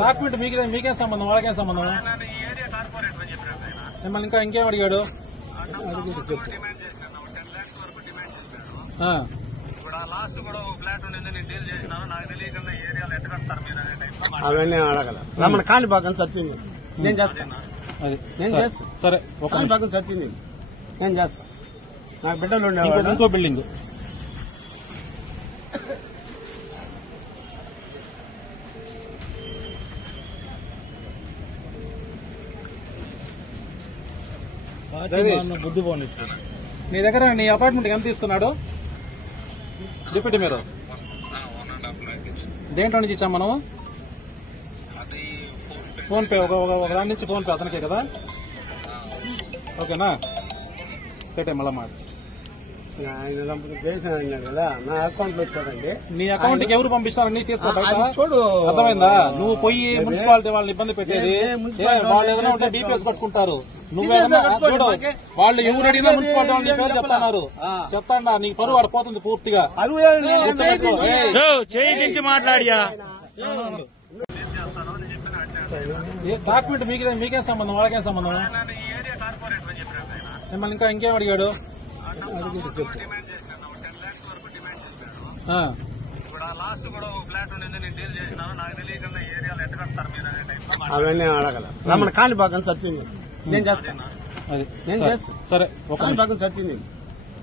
Document మీకేం సంబంధం, వాళ్ళకేం సంబంధం? మిమ్మల్ని ఇంకేం అడిగాడు? అవన్నీ అడగల మన కాణిపాకం సత్యం నేను చేస్తాను. సరే కాణిపాకం సత్యం నేను చేస్తాను. నాకు బిడ్డలు ఉండేవాళ్ళు. ఇంకో బిల్డింగ్ బుద్ధి పోనీ. నీ దగ్గర నీ అపార్ట్మెంట్ ఎంత తీసుకున్నాడు డిప్యూటీ మీరు? దేంట్లో నుంచి ఇచ్చాం మనం? Phone pay. ఒక దాని నుంచి ఫోన్ పే అతనికే కదా? ఓకేనా? పెట్టే మళ్ళా మాట. ఆయన చేసిన కదా నా అకౌంట్ లో చూడండి. నీ అకౌంట్ కి ఎవరు పంపిస్తారు? నీ తీసుకో చూడు. అర్థమైందా? నువ్వు పోయి మున్సిపాలిటీ వాళ్ళని ఇబ్బంది పెట్టేది. వాళ్ళు ఏదైనా ఉంటే డీపీఎస్ కట్టుకుంటారు. నువ్వేదన్నా చూడు, వాళ్ళు ఎవరు అడిగినా మున్సిపాలిటీ వాళ్ళ నీ పేరు చెప్తున్నారు. చెప్తాడా? నీకు పరువు ఆడిపోతుంది పూర్తిగా. మాట్లాడియా డాక్యుమెంట్ మీకేం సంబంధం, వాళ్ళకేం సంబంధం? మిమ్మల్ని ఇంకేం అడిగాడు? అవన్నీ అడగల మన కాణిపాకం సత్యం నేను చేస్తాను. సరే కాణిపాకం సత్యం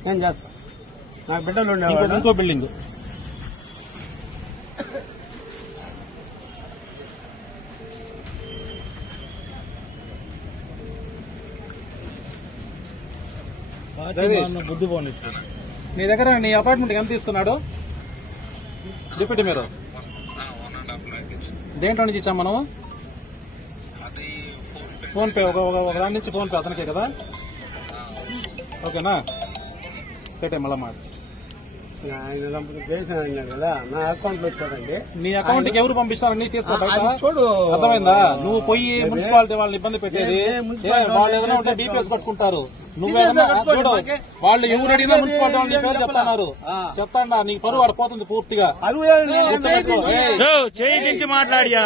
నేను చేస్తాను. నాకు బిడ్డలు ఉండేవాళ్ళు. ఇంకో బిల్డింగ్ బుద్ధి పోనీ. నీ దగ్గర నీ అపార్ట్మెంట్ ఎంత తీసుకున్నాడు డిప్యూటీ మీరు? దేంట్లో నుంచి ఇచ్చాం మనం? Phone pay. ఒక దాని నుంచి ఫోన్ పే అతనికే కదా? ఓకేనా? పెట్టే మళ్ళా మాట. ఆయన చేసిన కదా నా అకౌంట్ లో చూడండి. నీ అకౌంట్ కి ఎవరు పంపిస్తారు? నీ తీసుకో చూడు. అర్థమైందా? నువ్వు పోయి మున్సిపాలిటీ వాళ్ళని ఇబ్బంది పెట్టేది. వాళ్ళు ఏదైనా ఉంటే డీపీఎస్ కట్టుకుంటారు. నువ్వేదన్నా చూడు, వాళ్ళు ఎవరు అడిగినా మున్సిపాలిటీ వాళ్ళ నీ పేరు చెప్తున్నారు. చెప్తాడా? నీకు పరువు ఆడిపోతుంది పూర్తిగా. మాట్లాడియా